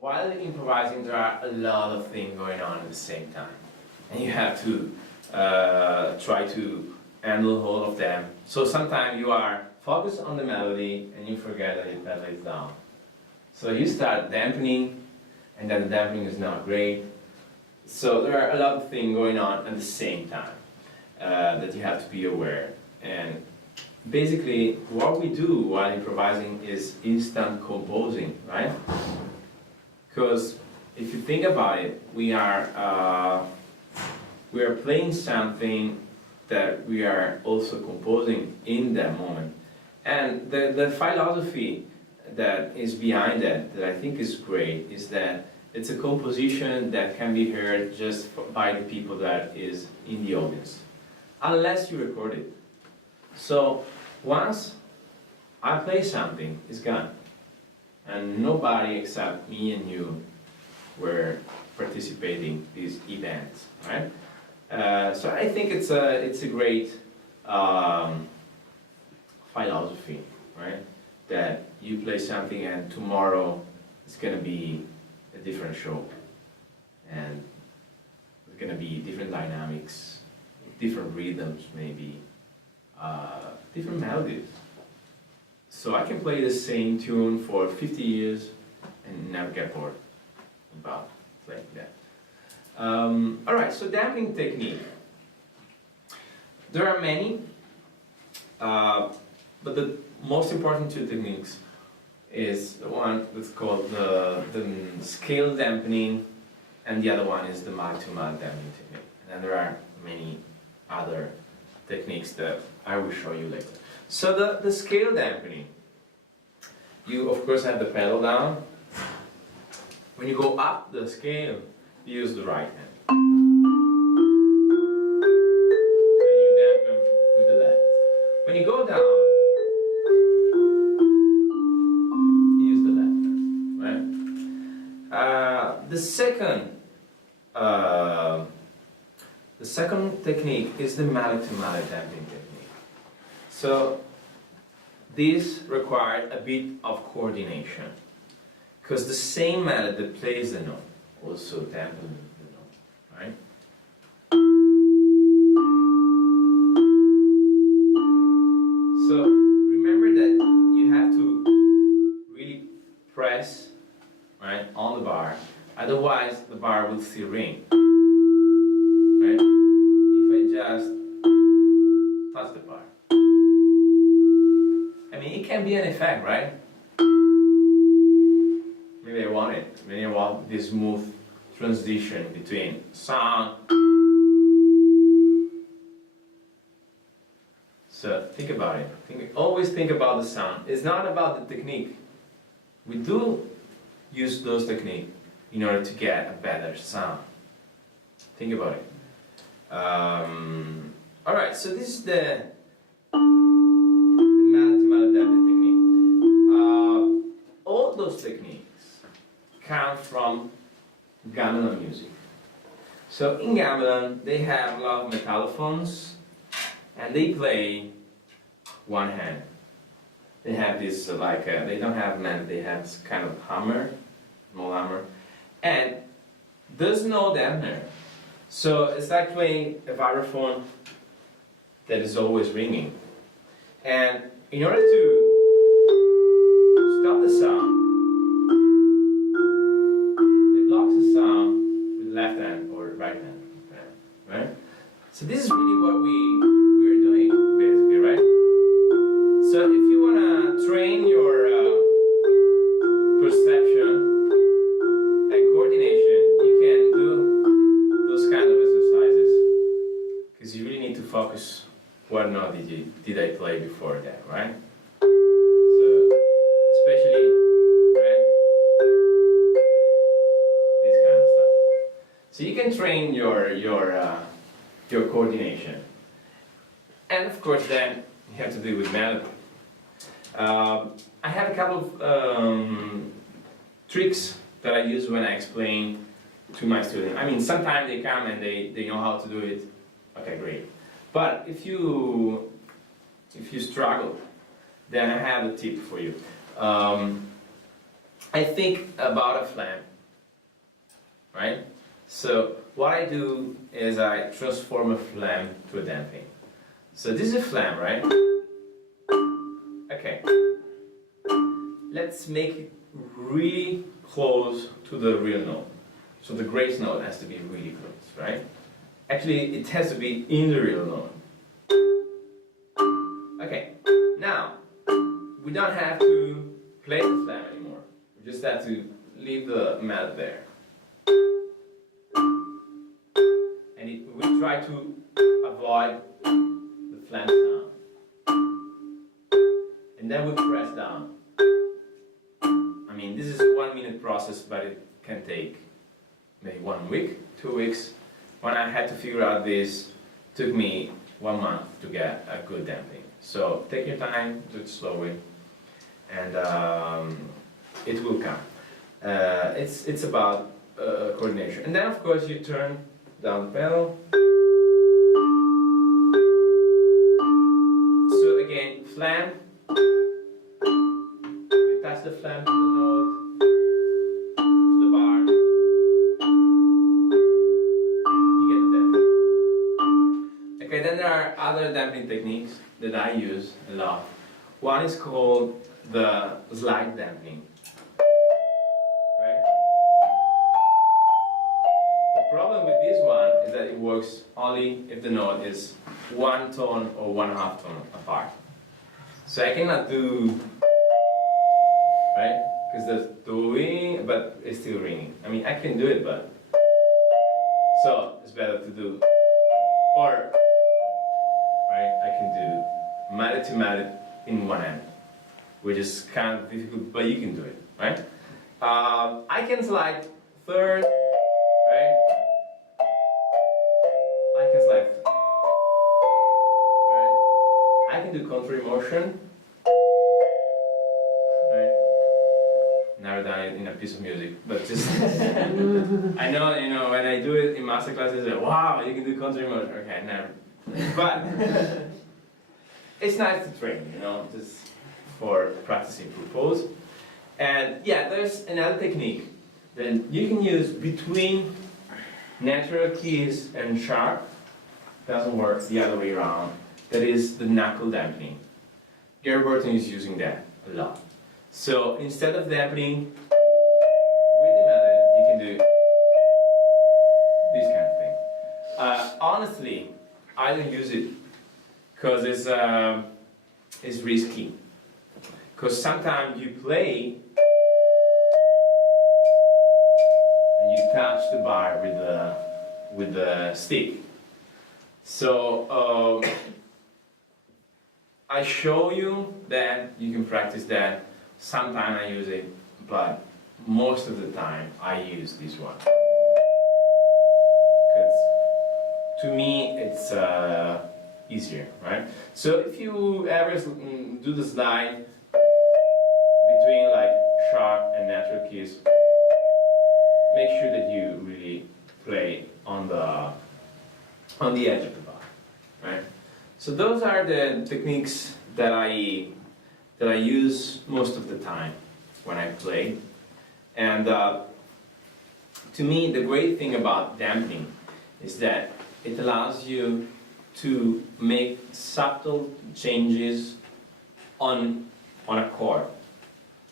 while improvising, there are a lot of things going on at the same time, and you have to try to handle all of them. So sometimes you are focused on the melody and you forget that your pedal is down. So you start dampening, and then the dampening is not great. So there are a lot of things going on at the same time that you have to be aware. And basically, what we do while improvising is instant composing, right? Because if you think about it, we are playing something that we are also composing in that moment. And the philosophy that is behind that I think is great, is that it's a composition that can be heard just by the people that is in the audience, unless you record it. So once I play something, it's gone. And nobody except me and you were participating in these events, right? So I think it's a great philosophy, right? That you play something and tomorrow it's gonna be a different show, and there's gonna be different dynamics, different rhythms, maybe different melodies. So I can play the same tune for 50 years and never get bored about playing that. All right, so damping technique. There are many, but the most important two techniques is the one that's called the scale dampening, and the other one is the mallet-to-mallet damping technique. And then there are many other techniques that I will show you later. So the scale dampening, you of course have the pedal down. When you go up the scale, you use the right hand. And you dampen with the left. When you go down, you use the left hand, right? The second technique is the mallet-to-mallet damping technique. So this requires a bit of coordination, because the same mallet that plays the note also dampens the note, right? So remember that you have to really press, right, on the bar, otherwise the bar will still ring, right? If I just touch the bar, I mean, it can be an effect, right? Maybe I want it. Maybe I want this smooth transition between sound. So think about it. Always think about the sound. It's not about the technique. We do use those techniques in order to get a better sound. Think about it. All right. So this is the mallet-to-mallet damping technique. All those techniques come from gamelan music. So in gamelan, they have a lot of metallophones, and they play one hand. They have this they don't have mallet, they have this kind of hammer, small hammer, and there's no dampener. So it's like playing a vibraphone that is always ringing. And in order to stop the sound, the sound with left hand or right hand, right? So this is really what we're doing, basically, right? So if you want to train your perception and coordination, you can do those kind of exercises, because you really need to focus. What note did I play before that, right? So especially, right? So you can train your coordination, and of course then you have to do with melody. I have a couple of tricks that I use when I explain to my students. I mean, sometimes they come and they know how to do it. Okay, great. But if you struggle, then I have a tip for you. I think about a flam, right? So what I do is I transform a flam to a damping. So this is a flam, right? Okay. Let's make it really close to the real note. So the grace note has to be really close, right? Actually, it has to be in the real note. Okay, now, we don't have to play the flam anymore. We just have to leave the mallet there. And we try to avoid the flam sound. And then we press down. I mean, this is a 1 minute process, but it can take maybe 1 week, 2 weeks. When I had to figure out this, it took me 1 month to get a good damping. So take your time, do it slowly, and it will come. It's about coordination. And then of course you turn down the pedal. So again, flam. You touch the flam to the note, to the bar. You get the damping. Okay, then there are other damping techniques that I use a lot. One is called the slide damping. Right? The problem with this one is that it works only if the note is 1 tone or 1/2 tone apart. So I cannot do, right? Because there's doing, but it's still ringing. I mean, I can do it, but so it's better to do, or right? I can do mallet to mallet in one hand, which is kind of difficult, but you can do it, right? I can slide third, right? I can slide, right? I can do contrary motion, right? Never done it in a piece of music, but just I know, you know, when I do it in masterclass, I say, wow, you can do contrary motion. Okay, never. But it's nice to train, you know, just for practicing purpose. And yeah, there's another technique that you can use between natural keys and sharp. Doesn't work the other way around. That is the knuckle dampening. Gary Burton is using that a lot. So instead of dampening with the mallet, you can do this kind of thing. Honestly, I don't use it because it's risky. Because sometimes you play and you touch the bar with the stick. So I show you that you can practice that. Sometimes I use it, but most of the time I use this one. Because to me it's easier, right? So if you ever do the slide between like sharp and natural keys, make sure that you really play on the edge of the bar, right? So those are the techniques that I use most of the time when I play. And to me, the great thing about damping is that it allows you to make subtle changes on a chord.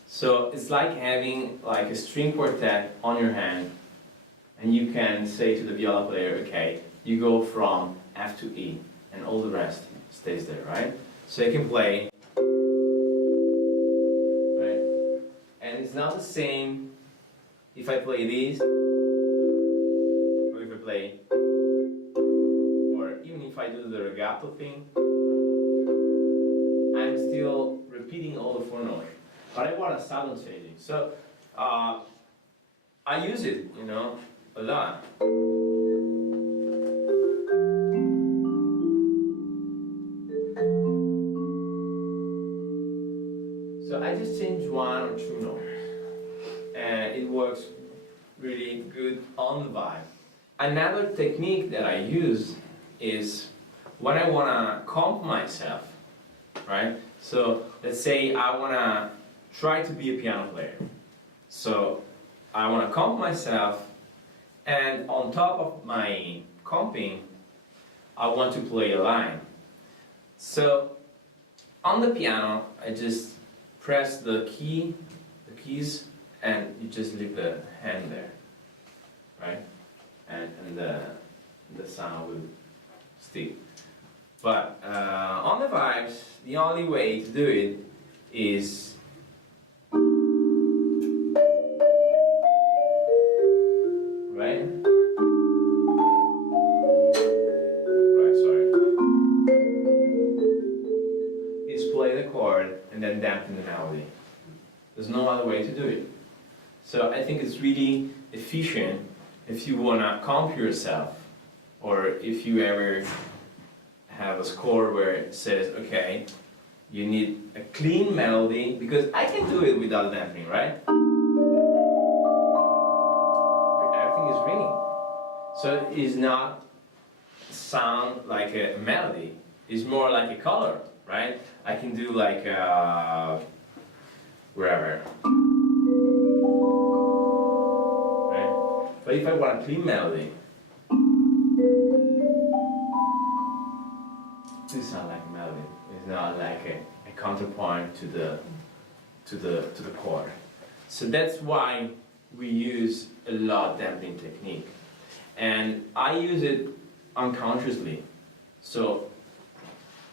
So it's like having like a string quartet on your hand, and you can say to the viola player, okay, you go from F to E, and all the rest stays there, right? So you can play, right? And it's not the same if I play these, or if I play, or even if I do the legato thing, I'm still repeating all the four notes. But I want a sudden changing. So I use it, you know, a lot. So I just change one or two notes, and it works really good on the vibe. Another technique that I use is when I want to comp myself, right? So let's say I want to try to be a piano player. So I want to comp myself, and on top of my comping, I want to play a line. So on the piano, I just press the keys, and you just leave the hand there, right? And the sound will stick. But on the vibes, the only way to do it is right? Right, sorry. Is play the chord and then dampen the melody. There's no other way to do it. So I think it's really efficient if you wanna comp yourself, or if you ever have a score where it says, okay, you need a clean melody, because I can do it without dampening, right? Everything is ringing. So it's not sound like a melody, it's more like a color, right? I can do like wherever. Right? But if I want a clean melody, this sounds like a melody. It's not like a counterpoint to the chord. So that's why we use a lot damping technique, and I use it unconsciously. So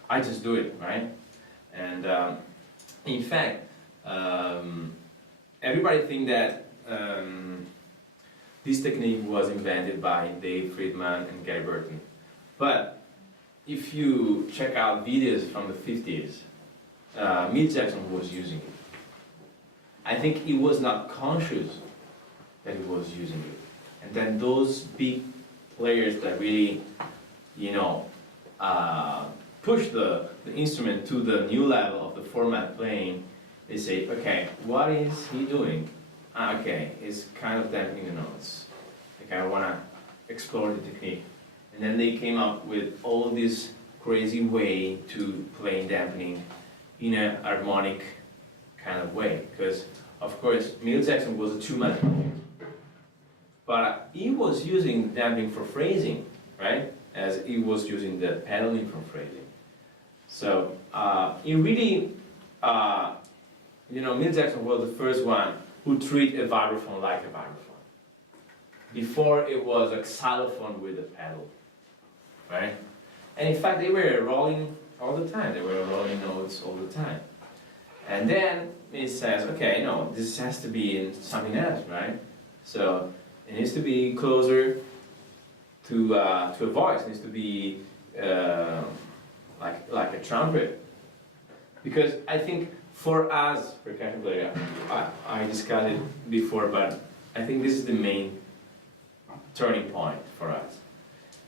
I just do it, right? And in fact, everybody think that this technique was invented by Dave Friedman and Gary Burton, but if you check out videos from the 50s, Milt Jackson was using it. I think he was not conscious that he was using it. And then those big players that really, you know, push the instrument to the new level of the format playing, they say, okay, what is he doing? Okay, he's kind of dampening the notes. Okay, I want to explore the technique. And then they came up with all this crazy way to play dampening in a harmonic kind of way. Because, of course, Milt Jackson was a two-man player. But he was using damping for phrasing, right? As he was using the pedaling for phrasing. So, he really, you know, Milt Jackson was the first one who treated a vibraphone like a vibraphone. Before it was a xylophone with a pedal. Right? And in fact, they were rolling all the time. They were rolling notes all the time. And then it says, okay, no, this has to be in something else, right? So it needs to be closer to a voice. It needs to be like a trumpet. Because I think for us, percussion player, I discussed it before, but I think this is the main turning point for us.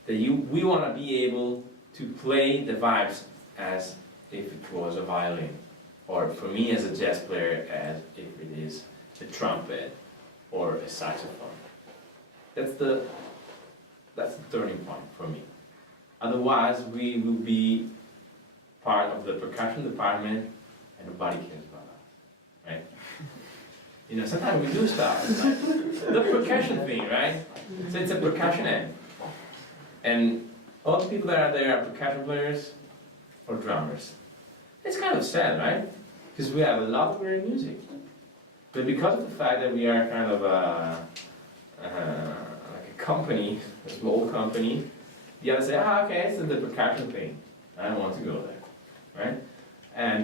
That we want to be able to play the vibes as if it was a violin, or for me as a jazz player as if it is a trumpet or a saxophone. That's the turning point for me. Otherwise, we will be part of the percussion department and nobody cares about us, right? You know, sometimes we do stuff like the percussion thing, right? So it's a percussion end. And all the people that are there are percussion players or drummers. It's kind of sad, right? Because we have a lot of great music. But because of the fact that we are kind of like a company, a small company, the others say, okay, it's the percussion thing. I don't want to go there, right? And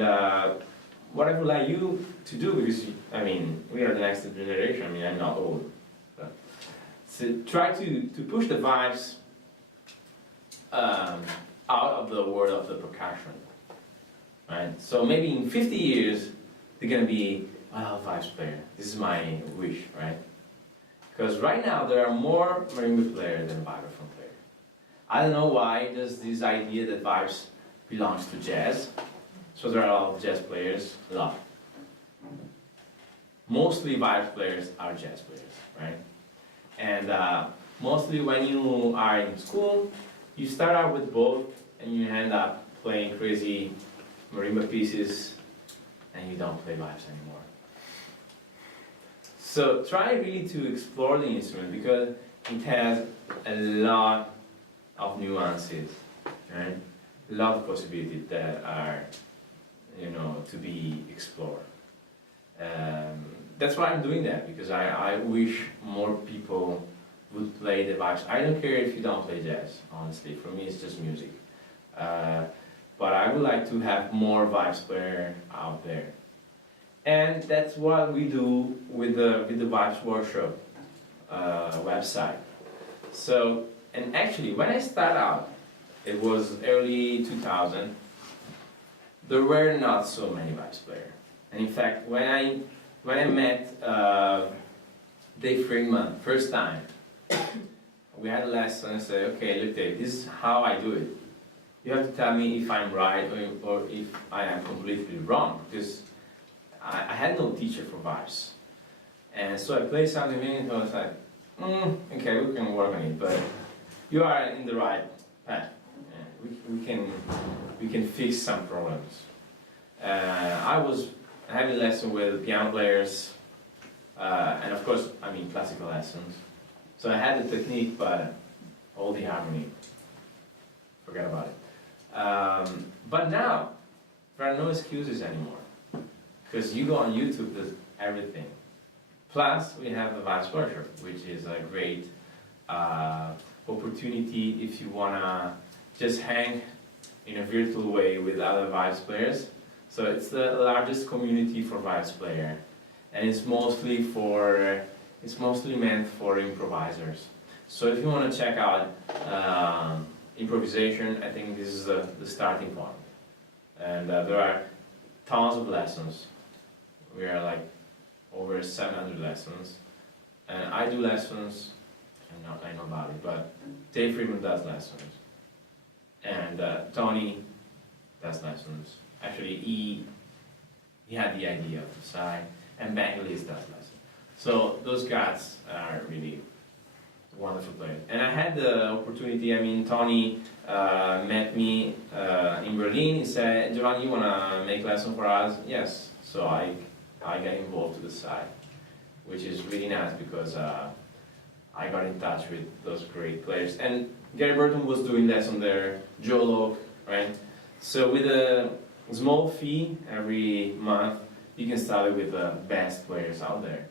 what I would like you to do, because, I mean, we are the next generation, I mean, I'm not old. But, so try to push the vibes out of the world of the percussion, right? So maybe in 50 years, they're gonna be, well, vibes player. This is my wish, right? Because right now, there are more marimba players than vibraphone players. I don't know why there's this idea that vibes belongs to jazz. So there are a lot of jazz players, a lot. Mostly vibes players are jazz players, right? And mostly when you are in school, you start out with both and you end up playing crazy marimba pieces and you don't play vibes anymore. So try really to explore the instrument because it has a lot of nuances, right? A lot of possibilities that are, to be explored. That's why I'm doing that, because I wish more people would play the vibes. I don't care if you don't play jazz, honestly. For me, it's just music. But I would like to have more vibes players out there. And that's what we do with the Vibes Workshop website. So, and actually, when I started out, it was early 2000, there were not so many vibes players. And in fact, when I met Dave Friedman first time, we had a lesson and said, okay, look Dave, this is how I do it. You have to tell me if I'm right or if I am completely wrong, because I had no teacher for vibes. And so I played something and I was like, okay, we can work on it, but you are in the right path. We can fix some problems. I was having lessons with piano players, and of course, classical lessons. So I had the technique, but all the harmony, forget about it. But now, there are no excuses anymore, because you go on YouTube, there's everything. Plus, we have the Vibes Workshop, which is a great opportunity if you wanna just hang in a virtual way with other vibes players. So it's the largest community for vibes player, and it's mostly meant for improvisers. So if you want to check out improvisation, I think this is the starting point. And there are tons of lessons. We are like over 700 lessons, and I do lessons. I know about it, but Dave Friedman does lessons. And Tony does lessons. Actually, he had the idea of the side, and Bangalis does lessons. So those guys are really wonderful players. And I had the opportunity, Tony met me in Berlin. He said, Giovanni, you want to make lesson for us? Yes. So I got involved to the side, which is really nice because I got in touch with those great players. And Gary Burton was doing lesson there, Joe Locke, right? So with a small fee every month, you can study with the best players out there.